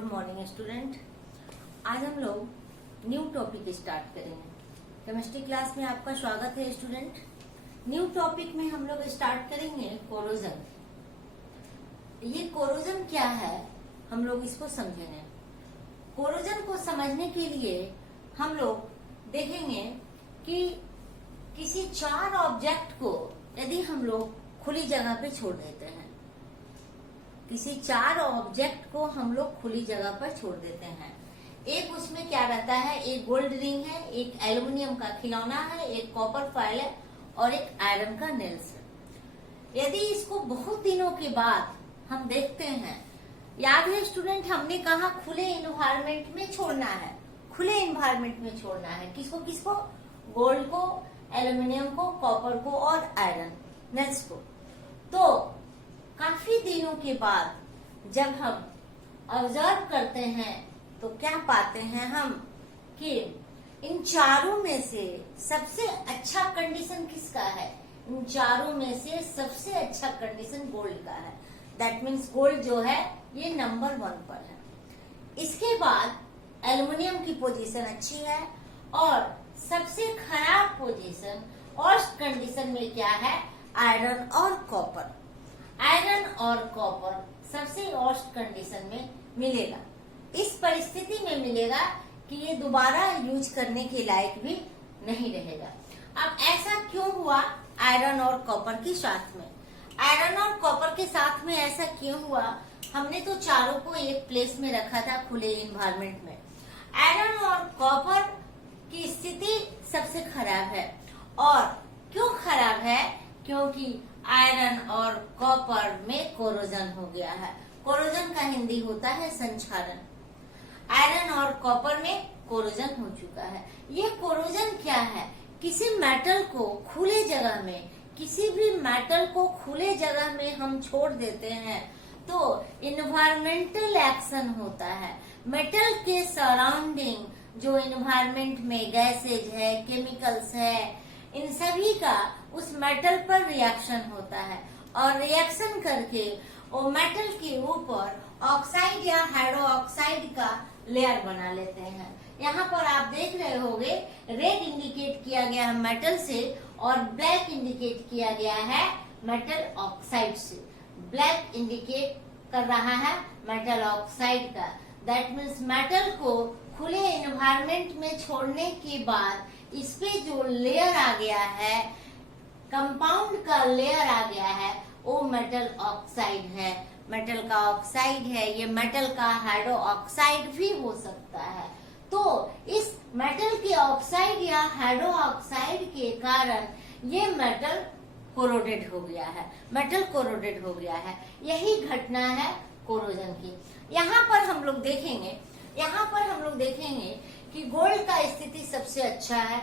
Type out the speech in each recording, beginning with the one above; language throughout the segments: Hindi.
Good morning student. आज हम लोग न्यू टॉपिक स्टार्ट करेंगे। केमिस्ट्री क्लास में आपका स्वागत है स्टूडेंट। न्यू टॉपिक में हम लोग स्टार्ट करेंगे कोरोजन। ये कोरोजन क्या है हम लोग इसको समझेंगे। कोरोजन को समझने के लिए हम लोग देखेंगे कि किसी चार ऑब्जेक्ट को यदि हम लोग खुली जगह पे छोड़ देते हैं, किसी चार ऑब्जेक्ट को हम लोग खुली जगह पर छोड़ देते हैं। एक उसमें क्या रहता है, एक गोल्ड रिंग है, एक एल्युमिनियम का खिलौना है, एक कॉपर फाइल है और एक आयरन का नेल्स है। यदि इसको बहुत दिनों के बाद हम देखते हैं, याद है स्टूडेंट हमने कहा खुले इन्वायरमेंट में छोड़ना है, खुले इन्वायरमेंट में छोड़ना है। किसको किसको? गोल्ड को, एल्युमिनियम को, कॉपर को और आयरन नेल्स को। तो काफी दिनों के बाद जब हम ऑब्जर्व करते हैं तो क्या पाते हैं हम कि इन चारों में से सबसे अच्छा कंडीशन किसका है? इन चारों में से सबसे अच्छा कंडीशन गोल्ड का है। दैट मीन्स गोल्ड जो है ये नंबर 1 पर है। इसके बाद एल्युमिनियम की पोजीशन अच्छी है और सबसे खराब पोजीशन और कंडीशन में क्या है? आयरन और कॉपर। आयरन और कॉपर सबसे वर्स्ट कंडीशन में मिलेगा। इस परिस्थिति में मिलेगा कि ये दोबारा यूज करने के लायक भी नहीं रहेगा। अब ऐसा क्यों हुआ आयरन और कॉपर के साथ में? आयरन और कॉपर के साथ में ऐसा क्यों हुआ? हमने तो चारों को एक प्लेस में रखा था खुले इन्वायरमेंट में। आयरन और कॉपर की स्थिति सबसे खराब है। और क्यों खराब है? क्योंकि आयरन और कॉपर में कोरोजन हो गया है। कोरोजन का हिंदी होता है संक्षारण। आयरन और कॉपर में कोरोजन हो चुका है। ये कोरोजन क्या है? किसी मेटल को खुले जगह में, किसी भी मेटल को खुले जगह में हम छोड़ देते हैं तो इन्वायरमेंटल एक्शन होता है। मेटल के सराउंडिंग जो इन्वायरमेंट में गैसेज है, केमिकल्स है, इन सभी का उस मेटल पर रिएक्शन होता है और रिएक्शन करके वो मेटल के ऊपर ऑक्साइड या हाइड्रो ऑक्साइड का लेयर बना लेते हैं। यहाँ पर आप देख रहे होंगे रेड इंडिकेट किया गया है मेटल से और ब्लैक इंडिकेट किया गया है मेटल ऑक्साइड से। ब्लैक इंडिकेट कर रहा है मेटल ऑक्साइड का। दैट मीन्स मेटल को खुले एनवायरनमेंट में छोड़ने के बाद इस पे जो लेयर आ गया है, कंपाउंड का लेयर आ गया है, वो मेटल ऑक्साइड है। मेटल का ऑक्साइड है, ये मेटल का हाइड्रो ऑक्साइड भी हो सकता है। तो इस मेटल के ऑक्साइड या हाइड्रो ऑक्साइड के कारण ये मेटल कोरोडेड हो गया है, मेटल कोरोडेड हो गया है। यही घटना है कोरोजन की। यहाँ पर हम लोग देखेंगे, कि गोल्ड का स्थिति सबसे अच्छा है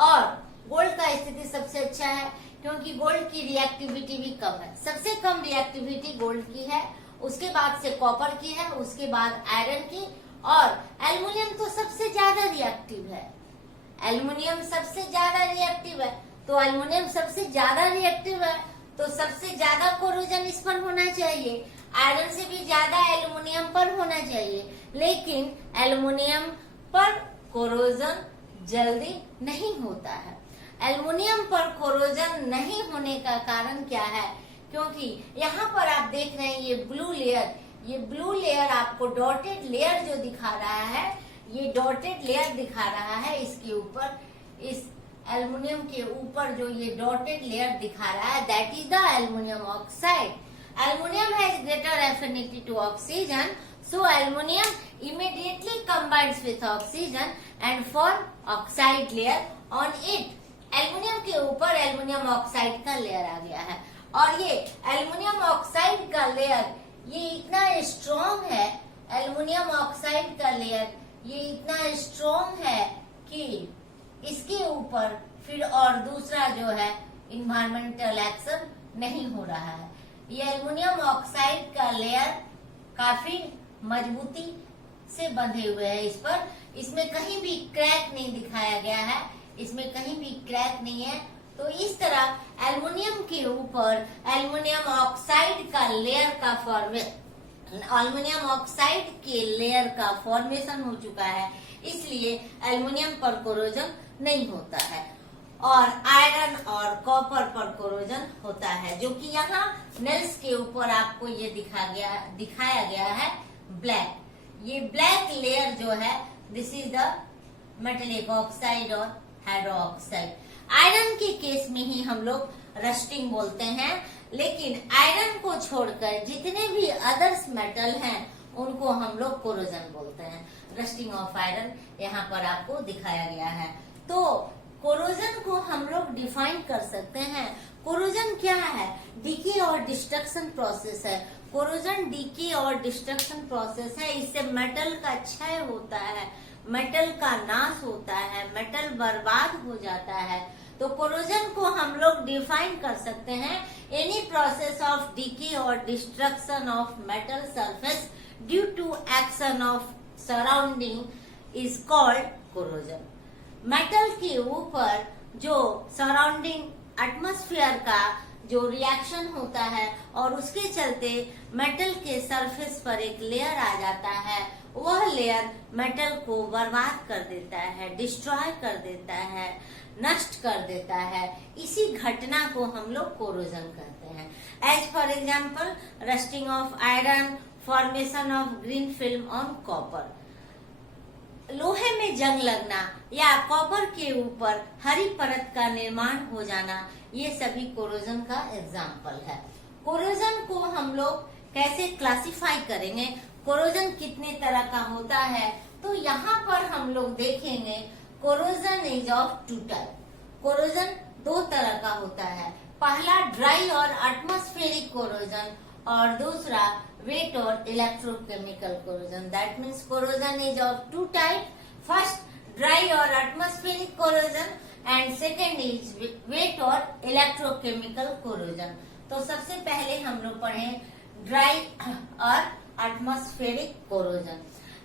और गोल्ड का स्थिति सबसे अच्छा है क्योंकि गोल्ड की रिएक्टिविटी भी कम है। सबसे कम रिएक्टिविटी गोल्ड की है, उसके बाद से कॉपर की है, उसके बाद आयरन की और एल्युमिनियम तो सबसे ज्यादा रिएक्टिव है। एल्युमिनियम सबसे ज्यादा रिएक्टिव है तो एल्युमिनियम सबसे ज्यादा रिएक्टिव है तो सबसे ज्यादा कोरोजन इस पर होना चाहिए। आयरन से भी ज्यादा एल्युमिनियम पर होना चाहिए, लेकिन एल्युमिनियम पर कोरोजन जल्दी नहीं होता है। एल्युमिनियम पर कोरोजन नहीं होने का कारण क्या है? क्योंकि यहाँ पर आप देख रहे हैं ये ब्लू लेयर आपको डॉटेड लेयर जो दिखा रहा है, ये डॉटेड लेयर दिखा रहा है। इसके ऊपर, इस एल्युमिनियम के ऊपर जो ये डॉटेड लेयर दिखा रहा है, that is the aluminium oxide. Aluminium has greater affinity to oxygen, so aluminium immediately combines with oxygen and form oxide layer on it. Aluminium के ऊपर एल्युमिनियम ऑक्साइड का लेयर आ गया है और ये एल्युमिनियम ऑक्साइड का लेयर ये इतना स्ट्रॉन्ग है, एल्युमिनियम ऑक्साइड का लेयर ये इतना स्ट्रॉन्ग है कि इसके ऊपर फिर और दूसरा जो है इन्वायरमेंटल एक्शन नहीं हो रहा है। ये एल्युमिनियम ऑक्साइड का लेयर काफी मजबूती से बंधे हुए हैं इस पर। इसमें कहीं भी क्रैक नहीं दिखाया गया है, इसमें कहीं भी क्रैक नहीं है। तो इस तरह एल्युमिनियम के ऊपर एल्युमिनियम ऑक्साइड का लेयर का एल्युमिनियम ऑक्साइड के लेयर का फॉर्मेशन हो चुका है, इसलिए एल्युमिनियम पर कोरोजन नहीं होता है। और आयरन और कॉपर पर कोरोजन होता है, जो कि यहाँ नेल्स के ऊपर आपको ये दिखाया गया है ब्लैक। ये ब्लैक लेयर जो है this is the metallic oxide और हाइड्रोक्साइड। आयरन के केस में ही हम लोग रस्टिंग बोलते हैं, लेकिन आयरन को छोड़कर जितने भी अदर्स मेटल हैं उनको हम लोग कोरोजन बोलते हैं। रस्टिंग ऑफ आयरन यहाँ पर आपको दिखाया गया है। तो कोरोजन को हम लोग डिफाइन कर सकते हैं। कोरोजन क्या है? डीके और डिस्ट्रक्शन प्रोसेस है। कोरोजन डीके और डिस्ट्रक्शन प्रोसेस है। इससे मेटल का क्षय होता है, मेटल का नाश होता है, मेटल बर्बाद हो जाता है। तो कोरोजन को हम लोग डिफाइन कर सकते हैं, एनी प्रोसेस ऑफ डीके और destruction of metal surface due to action of surrounding is called corrosion. Metal के ऊपर जो सराउंडिंग एटमॉस्फेयर का जो रिएक्शन होता है और उसके चलते मेटल के सरफेस पर एक लेयर आ जाता है, वह लेयर मेटल को बर्बाद कर देता है, डिस्ट्रॉय कर देता है, नष्ट कर देता है। इसी घटना को हम लोग कोरोजन कहते हैं। As for example rusting of iron, formation of green film on copper. लोहे में जंग लगना या कॉपर के ऊपर हरी परत का निर्माण हो जाना, ये सभी कोरोजन का एग्जाम्पल है। कोरोजन को हम लोग कैसे क्लासिफाई करेंगे, कोरोजन कितने तरह का होता है, तो यहाँ पर हम लोग देखेंगे corrosion is of two type. Corrosion दो तरह का होता है। पहला ड्राई और एटमॉस्फेरिक कोरोजन और दूसरा वेट और electrochemical corrosion. That means corrosion is of two type, first dry और atmospheric corrosion and second is wet और इलेक्ट्रोकेमिकल कोरोजन। तो सबसे पहले हम लोग पढ़े ड्राई और एटमॉस्फेरिक कोरोजन।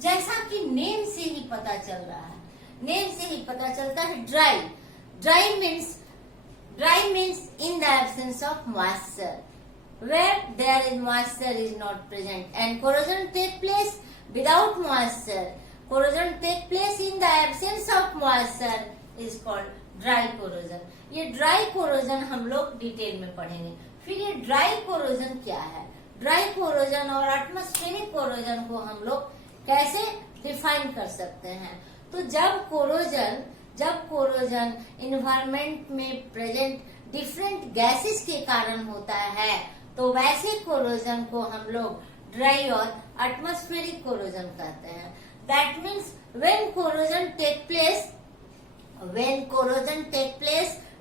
जैसा कि नेम से ही पता चल रहा है, नेम से ही पता चलता है dry. Dry means in the absence of moisture, where there is moisture is not present, and corrosion take place without moisture. Corrosion take place in the absence of moisture is called dry corrosion. ये ड्राई कोरोजन हम लोग डिटेल में पढ़ेंगे। फिर ये ड्राई कोरोजन क्या है, ड्राई कोरोजन और एटमॉस्फेरिक कोरोजन को हम लोग कैसे डिफाइन कर सकते हैं। तो जब कोरोजन इन्वायरमेंट में प्रेजेंट डिफरेंट गैसेस के कारण होता है, तो वैसे कोरोजन को हम लोग ड्राई और एटमॉस्फेरिक कोरोजन कहते हैं। That means when corrosion take place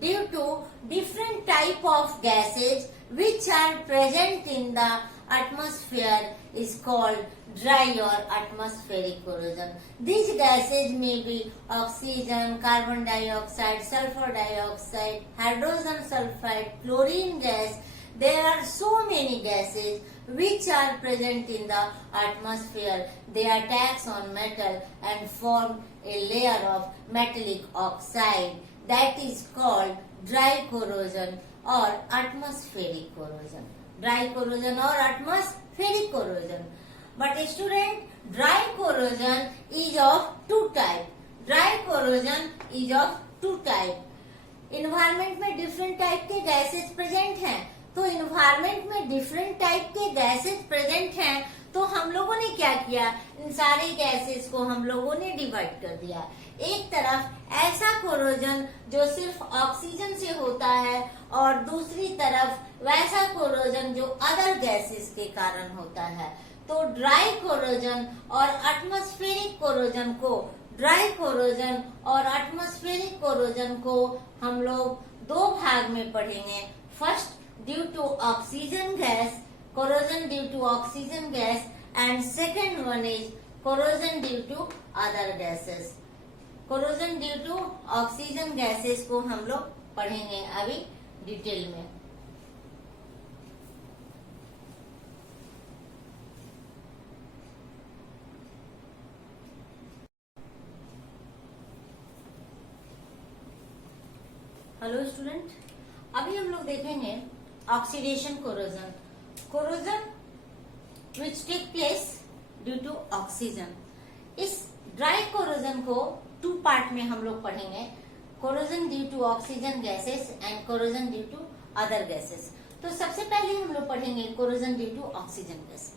due to different type of gases which are present in the atmosphere is called dry or atmospheric corrosion. These gases may be oxygen, carbon dioxide, sulfur dioxide, hydrogen sulfide, chlorine gas. There are so many gases which are present in the atmosphere. They attach on metal and form a layer of metallic oxide. That is called dry corrosion और एटमॉस्फेरिक कोरोजन। ड्राई कोरोजन और atmospheric corrosion. But student dry corrosion is of two type. Dry corrosion is of two type. Environment में डिफरेंट टाइप के गैसेज प्रेजेंट हैं, तो इन्वायरमेंट में डिफरेंट टाइप के गैसेज प्रेजेंट हैं, तो हम लोगों ने क्या किया, इन सारे गैसेज को हम लोगों ने डिवाइड कर दिया। एक तरफ ऐसा कोरोजन जो सिर्फ ऑक्सीजन से होता है और दूसरी तरफ वैसा कोरोजन जो अदर गैसेस के कारण होता है। तो ड्राई कोरोजन और एटमॉस्फेरिक कोरोजन को हम लोग दो भाग में पढ़ेंगे। First due to oxygen gas, corrosion due to oxygen gas, and second one is corrosion due to other gases. Corrosion due to oxygen gases को हम लोग पढ़ेंगे अभी डिटेल में। हेलो स्टूडेंट, अभी हम लोग देखेंगे oxidation corrosion. Corrosion which take place due to oxygen. इस ड्राई कोरोजन को 2 पार्ट में हम लोग पढ़ेंगे, corrosion due to oxygen gases and corrosion due to other gases. तो सबसे पहले हम लोग पढ़ेंगे corrosion due to oxygen gas.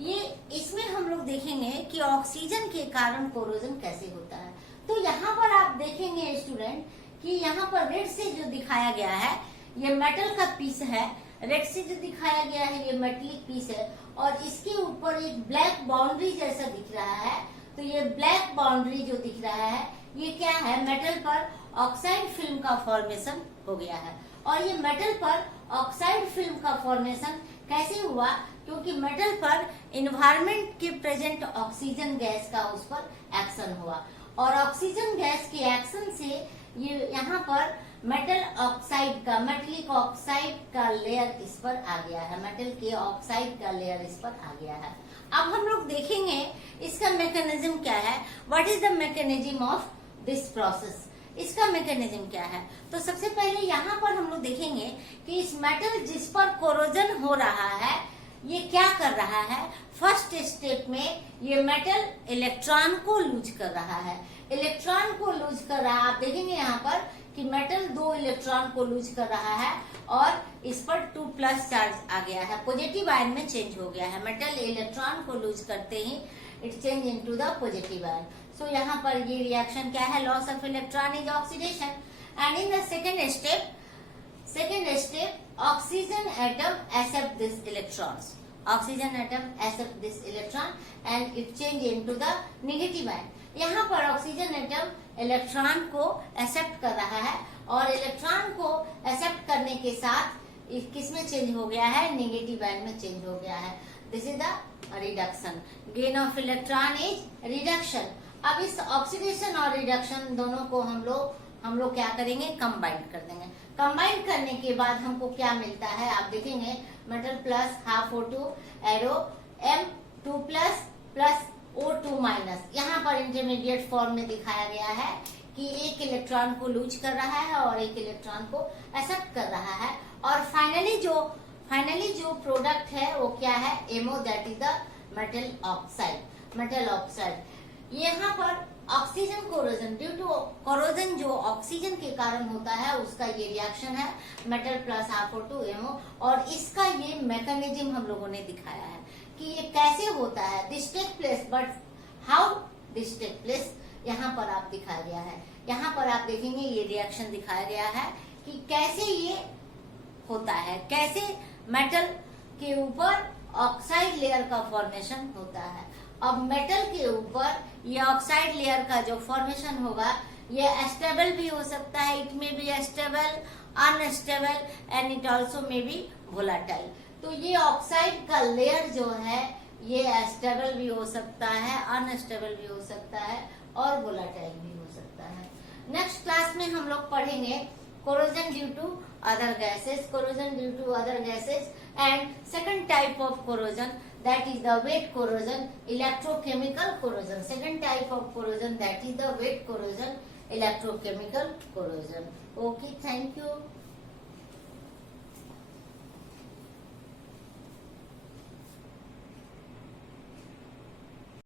ये इसमें हम लोग देखेंगे कि ऑक्सीजन के कारण कोरोजन कैसे होता है। तो यहाँ पर आप देखेंगे स्टूडेंट कि यहाँ पर रेड से जो दिखाया गया है ये मेटल का पीस है, रेड से जो दिखाया गया है ये मेटलिक पीस है, और इसके ऊपर एक ब्लैक बाउंड्री जैसा दिख रहा है। तो ये ब्लैक बाउंड्री जो दिख रहा है ये क्या है, मेटल पर ऑक्साइड फिल्म का फॉर्मेशन हो गया है। और ये मेटल पर ऑक्साइड फिल्म का फॉर्मेशन कैसे हुआ, क्योंकि मेटल पर इन्वायरमेंट के प्रेजेंट ऑक्सीजन गैस का उस पर एक्शन हुआ, और ऑक्सीजन गैस के एक्शन से ये यहाँ पर मेटल ऑक्साइड का, मेटलिक ऑक्साइड का लेयर इस पर आ गया है, मेटल के ऑक्साइड का लेयर इस पर आ गया है। अब हम लोग देखेंगे इसका मैकेनिज्म क्या है, what is the mechanism of this process, इसका मैकेनिज्म क्या है। तो सबसे पहले यहाँ पर हम लोग देखेंगे कि इस मेटल जिस पर कोरोजन हो रहा है ये क्या कर रहा है। फर्स्ट स्टेप में ये मेटल इलेक्ट्रॉन को लूज कर रहा है, इलेक्ट्रॉन को लूज कर रहा है। आप देखेंगे यहाँ पर कि मेटल 2 इलेक्ट्रॉन को लूज कर रहा है और इस पर 2+ चार्ज आ गया है, पॉजिटिव आयन में चेंज हो गया है। मेटल इलेक्ट्रॉन को लूज करते ही it change into the positive ion. So यहाँ पर ये रिएक्शन क्या है, loss of electron is oxidation. And in the second step oxygen atom accept this electrons, oxygen atom accept this electron and it change into the negative ion. यहाँ पर ऑक्सीजन एटम इलेक्ट्रॉन को एक्सेप्ट कर रहा है, और इलेक्ट्रॉन को एक्सेप्ट करने के साथ किस में चेंज हो गया है, नेगेटिव आयन में चेंज हो गया है। This is the reduction, gain of electron is reduction. अब इस ऑक्सीडेशन और रिडक्शन दोनों को हम लोग क्या करेंगे, कंबाइन कर देंगे। कंबाइन करने के बाद हमको क्या मिलता है, आप देखेंगे metal plus half O2 arrow M2+ plus O2-। यहाँ पर इंटरमीडिएट फॉर्म में दिखाया गया है कि एक इलेक्ट्रॉन को लूज कर रहा है और एक इलेक्ट्रॉन को एक्सेप्ट कर रहा है, और फाइनली जो प्रोडक्ट है वो क्या है, MO, that is the metal oxide. यहाँ पर oxygen corrosion, due to corrosion जो ऑक्सीजन के कारण होता है उसका ये रिएक्शन है, metal plus half O2 MO। और इसका ये मैकेनिज्म हम लोगों ने दिखाया है कि ये कैसे होता है, this take place, but how this take place यहाँ पर आप दिखाया गया है। यहाँ पर आप देखेंगे ये रिएक्शन दिखाया गया है कि कैसे ये होता है, कैसे मेटल के ऊपर ऑक्साइड लेयर का फॉर्मेशन होता है। अब मेटल के ऊपर ये ऑक्साइड लेयर का जो फॉर्मेशन होगा ये स्टेबल भी हो सकता है, इट में be stable, unstable and it also में बी वोलाटाइल। तो ये ऑक्साइड का लेयर जो है ये स्टेबल भी हो सकता है, अनस्टेबल भी हो सकता है और वोलाटाइल भी हो सकता है। नेक्स्ट क्लास में हम लोग पढ़ेंगे corrosion due to other gases and second type of corrosion, that is the wet corrosion, electrochemical corrosion. Second type of corrosion, that is the wet corrosion, electrochemical corrosion. Okay, thank you.